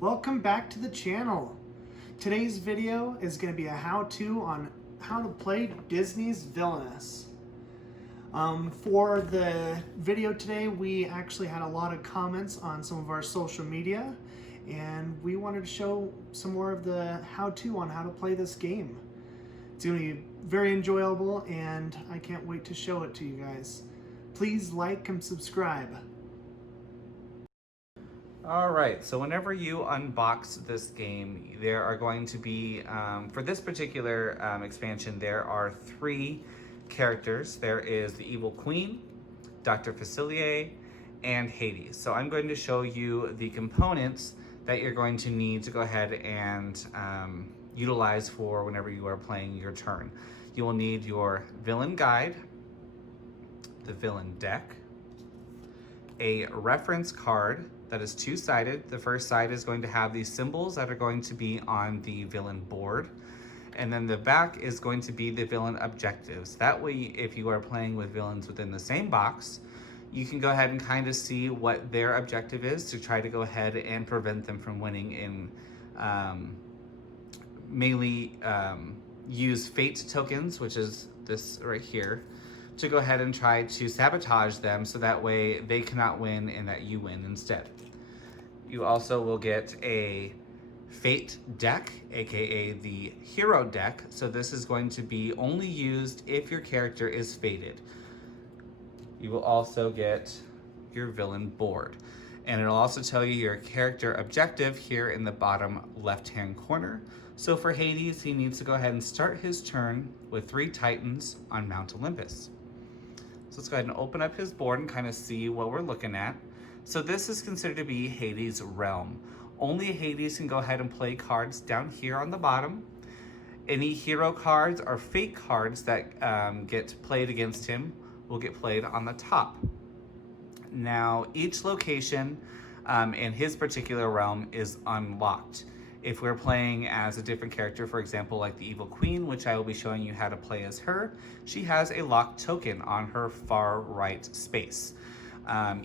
Welcome back to the channel. Today's video is going to be a how-to on how to play Disney's Villainous. For the video today, we actually had a lot of comments on some of our social media, and we wanted to show some more of the how-to on how to play this game. It's going to be very enjoyable, and I can't wait to show it to you guys. Please like and subscribe. Alright, so whenever you unbox this game, there are going to be, for this particular expansion, there are 3 characters. There is the Evil Queen, Dr. Facilier, and Hades. So I'm going to show you the components that you're going to need to go ahead and utilize for whenever you are playing your turn. You will need your villain guide, the villain deck, a reference card that is 2-sided. The first side is going to have these symbols that are going to be on the villain board. And then the back is going to be the villain objectives. That way, if you are playing with villains within the same box, you can go ahead and kind of see what their objective is to try to go ahead and prevent them from winning in mainly use fate tokens, which is this right here, to go ahead and try to sabotage them so that way they cannot win and that you win instead. You also will get a fate deck, aka the hero deck. So this is going to be only used if your character is fated. You will also get your villain board, and it'll also tell you your character objective here in the bottom left-hand corner. So for Hades, he needs to go ahead and start his turn with 3 Titans on Mount Olympus. So let's go ahead and open up his board and kind of see what we're looking at. So this is considered to be Hades' realm. Only Hades can go ahead and play cards down here on the bottom. Any hero cards or fate cards that get played against him will get played on the top. Now, each location in his particular realm is unlocked. If we're playing as a different character, for example, like the Evil Queen, which I will be showing you how to play as her, she has a locked token on her far right space.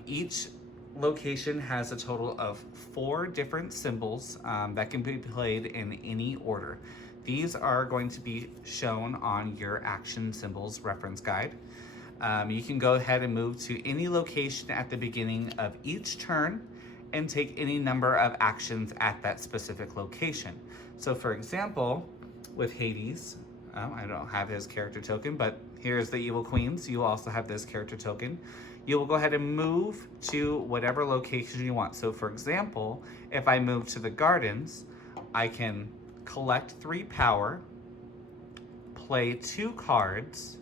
Each location has a total of 4 different symbols that can be played in any order. These are going to be shown on your action symbols reference guide. You can go ahead and move to any location at the beginning of each turn and take any number of actions at that specific location. So for example, with Hades, I don't have his character token, but here's the Evil Queen, so you also have this character token. You will go ahead and move to whatever location you want. So for example, if I move to the gardens, I can collect 3 power, play 2 cards,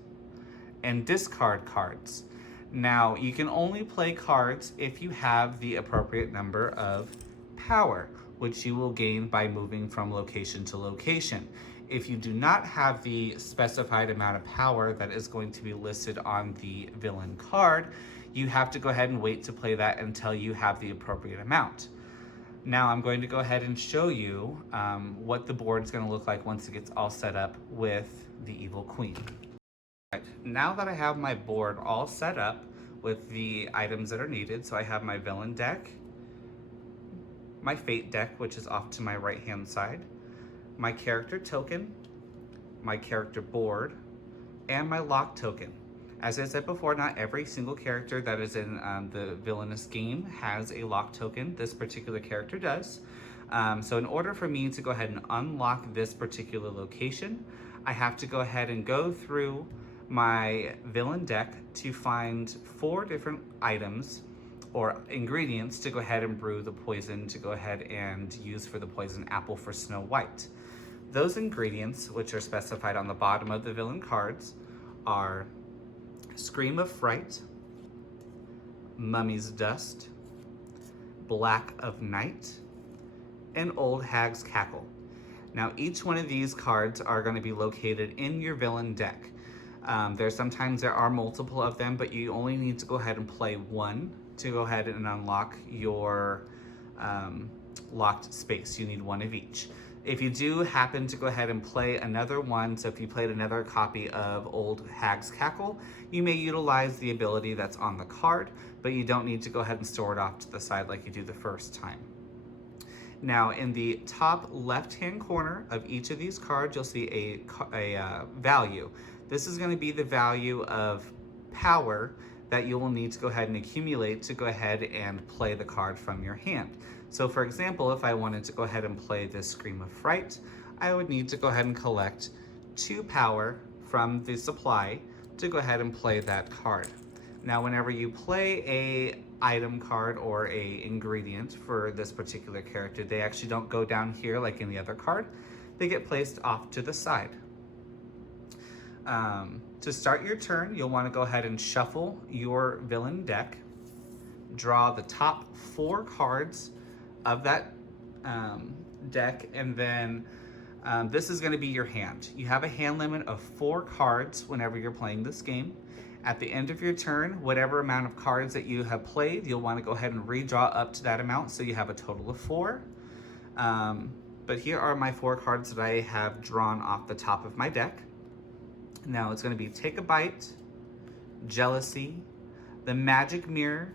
and discard cards. Now, you can only play cards if you have the appropriate number of power, which you will gain by moving from location to location. If you do not have the specified amount of power that is going to be listed on the villain card, you have to go ahead and wait to play that until you have the appropriate amount. Now I'm going to go ahead and show you what the board is going to look like once it gets all set up with the Evil Queen. Right, now that I have my board all set up with the items that are needed, so I have my villain deck, my fate deck, which is off to my right hand side, my character token, my character board, and my lock token. As I said before, not every single character that is in the Villainous game has a lock token. This particular character does. So in order for me to go ahead and unlock this particular location, I have to go ahead and go through my villain deck to find 4 different items or ingredients to go ahead and brew the poison to go ahead and use for the poison apple for Snow White. Those ingredients, which are specified on the bottom of the villain cards, are Scream of Fright, Mummy's Dust, Black of Night, and Old Hag's Cackle. Now, each one of these cards are going to be located in your villain deck. Sometimes there are multiple of them, but you only need to go ahead and play 1 to go ahead and unlock your locked space. You need 1 of each. If you do happen to go ahead and play another one, so if you played another copy of Old Hag's Cackle, you may utilize the ability that's on the card, but you don't need to go ahead and store it off to the side like you do the first time. Now, in the top left-hand corner of each of these cards, you'll see a value. This is going to be the value of power that you will need to go ahead and accumulate to go ahead and play the card from your hand. So for example, if I wanted to go ahead and play this Scream of Fright, I would need to go ahead and collect 2 power from the supply to go ahead and play that card. Now, whenever you play a item card or a ingredient for this particular character, they actually don't go down here like any other card. They get placed off to the side. To start your turn, you'll want to go ahead and shuffle your villain deck, draw the top 4 cards of that deck, and then this is going to be your hand. You have a hand limit of 4 cards whenever you're playing this game. At the end of your turn, whatever amount of cards that you have played, you'll want to go ahead and redraw up to that amount, so you have a total of 4. But here are my 4 cards that I have drawn off the top of my deck. Now it's going to be Take a Bite, Jealousy, the Magic Mirror,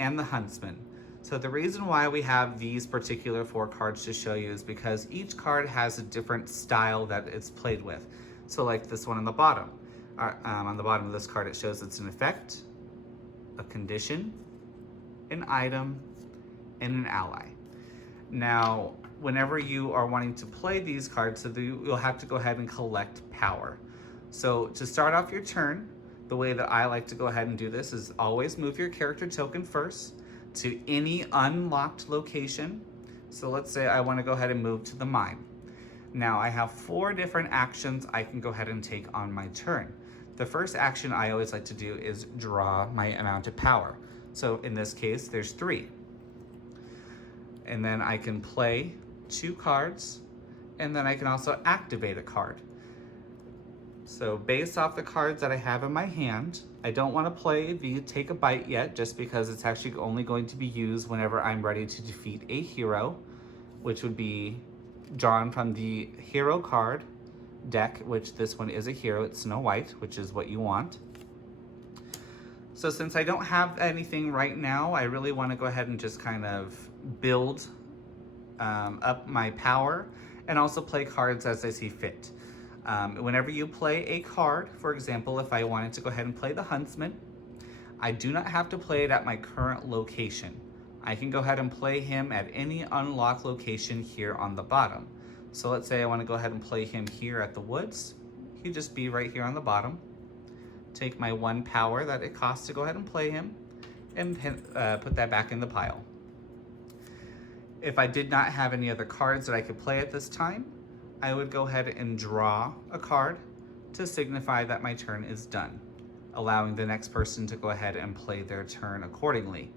and the Huntsman. So the reason why we have these particular 4 cards to show you is because each card has a different style that it's played with. So like this one on the bottom. On the bottom of this card, it shows it's an effect, a condition, an item, and an ally. Now, whenever you are wanting to play these cards, so you'll have to go ahead and collect power. So to start off your turn, the way that I like to go ahead and do this is always move your character token first to any unlocked location. So let's say I want to go ahead and move to the mine. Now I have 4 different actions I can go ahead and take on my turn. The first action I always like to do is draw my amount of power. So in this case, there's 3. And then I can play 2 cards, and then I can also activate a card. So based off the cards that I have in my hand, I don't want to play the Take a Bite yet, just because it's actually only going to be used whenever I'm ready to defeat a hero, which would be drawn from the hero card deck, which this one is a hero, it's Snow White, which is what you want. So since I don't have anything right now, I really want to go ahead and just kind of build up my power and also play cards as I see fit. Whenever you play a card, for example, if I wanted to go ahead and play the Huntsman, I do not have to play it at my current location. I can go ahead and play him at any unlocked location here on the bottom. So let's say I want to go ahead and play him here at the woods. He'd just be right here on the bottom. Take my 1 power that it costs to go ahead and play him and put that back in the pile. If I did not have any other cards that I could play at this time, I would go ahead and draw a card to signify that my turn is done, allowing the next person to go ahead and play their turn accordingly.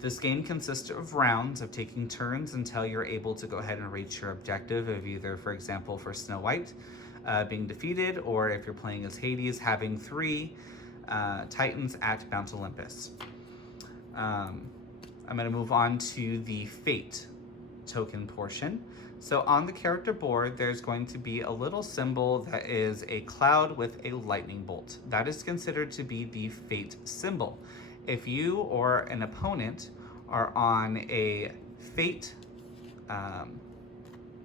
This game consists of rounds of taking turns until you're able to go ahead and reach your objective of either, for example, for Snow White, being defeated, or if you're playing as Hades, having 3 Titans at Mount Olympus. I'm going to move on to the Fate token portion. So on the character board, there's going to be a little symbol that is a cloud with a lightning bolt. That is considered to be the Fate symbol. If you or an opponent are on a Fate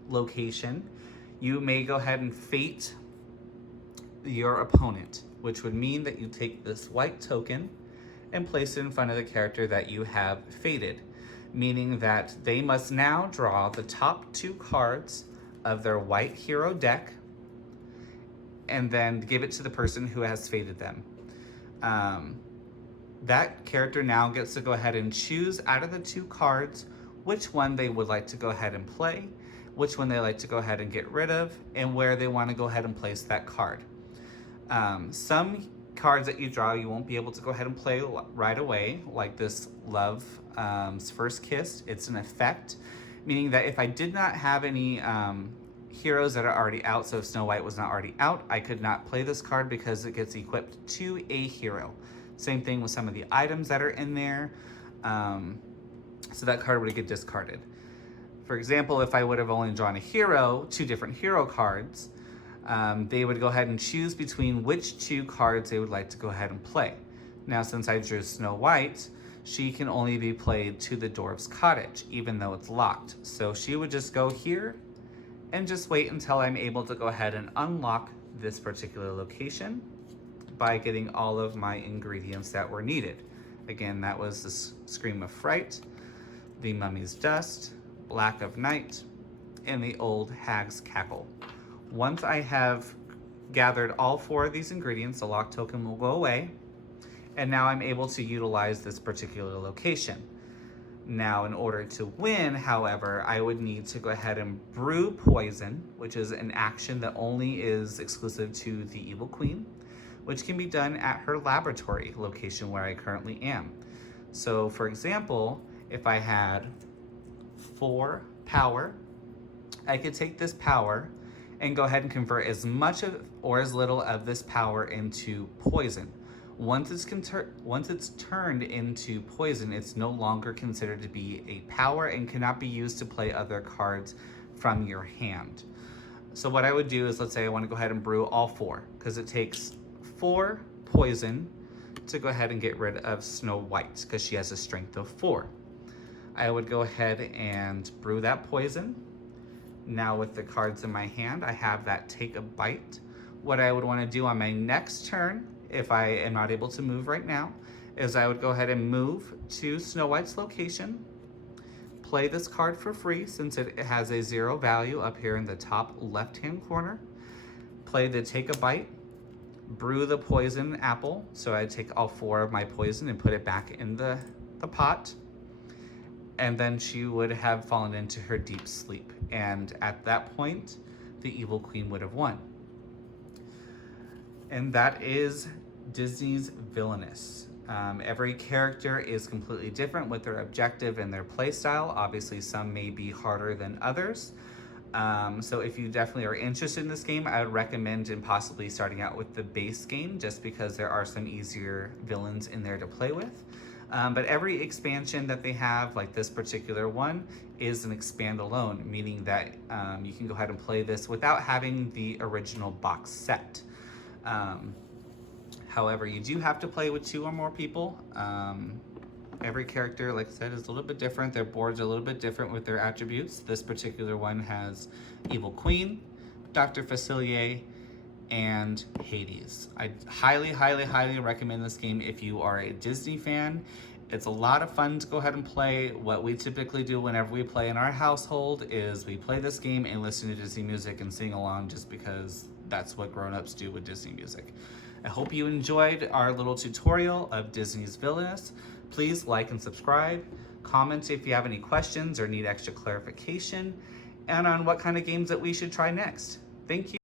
location, you may go ahead and Fate your opponent, which would mean that you take this white token and place it in front of the character that you have fated, meaning that they must now draw the top 2 cards of their white hero deck and then give it to the person who has fated them. That character now gets to go ahead and choose out of the 2 cards which one they would like to go ahead and play, which one they like to go ahead and get rid of, and where they want to go ahead and place that card. Some cards that you draw, you won't be able to go ahead and play right away, like this Love's First Kiss. It's an effect, meaning that if I did not have any heroes that are already out, so if Snow White was not already out, I could not play this card because it gets equipped to a hero. Same thing with some of the items that are in there. So that card would get discarded. For example, if I would have only drawn a hero, 2 different hero cards, they would go ahead and choose between which 2 cards they would like to go ahead and play. Now, since I drew Snow White, she can only be played to the dwarf's cottage, even though it's locked. So she would just go here and just wait until I'm able to go ahead and unlock this particular location by getting all of my ingredients that were needed. Again, that was the Scream of Fright, the Mummy's Dust, Black of Night, and the Old Hag's Cackle. Once I have gathered all 4 of these ingredients, the lock token will go away, and now I'm able to utilize this particular location. Now, in order to win, however, I would need to go ahead and brew poison, which is an action that only is exclusive to the Evil Queen, which can be done at her laboratory location where I currently am. So, for example, if I had 4 power, I could take this power and go ahead and convert as much of or as little of this power into poison. Once it's turned into poison, it's no longer considered to be a power and cannot be used to play other cards from your hand. So what I would do is, let's say I want to go ahead and brew all 4, because it takes 4 poison to go ahead and get rid of Snow White, because she has a strength of 4. I would go ahead and brew that poison. Now with the cards in my hand, I have that Take a Bite. What I would want to do on my next turn, if I am not able to move right now, is I would go ahead and move to Snow White's location, play this card for free since it has a 0 value up here in the top left-hand corner, play the Take a Bite, brew the poison apple, so I take all 4 of my poison and put it back in the pot, and then she would have fallen into her deep sleep, and at that point, the Evil Queen would have won. And that is Disney's Villainous. Every character is completely different with their objective and their play style. Obviously, some may be harder than others. So if you definitely are interested in this game, I would recommend in possibly starting out with the base game, just because there are some easier villains in there to play with. But every expansion that they have, like this particular one, is an expand alone, meaning that you can go ahead and play this without having the original box set. However, you do have to play with 2 or more people. Every character, like I said, is a little bit different. Their boards are a little bit different with their attributes. This particular one has Evil Queen, Dr. Facilier, and Hades. I highly, highly, highly recommend this game if you are a Disney fan. It's a lot of fun to go ahead and play. What we typically do whenever we play in our household is we play this game and listen to Disney music and sing along, just because that's what grown-ups do with Disney music. I hope you enjoyed our little tutorial of Disney's Villainous. Please like and subscribe. Comment if you have any questions or need extra clarification, and on what kind of games that we should try next. Thank you.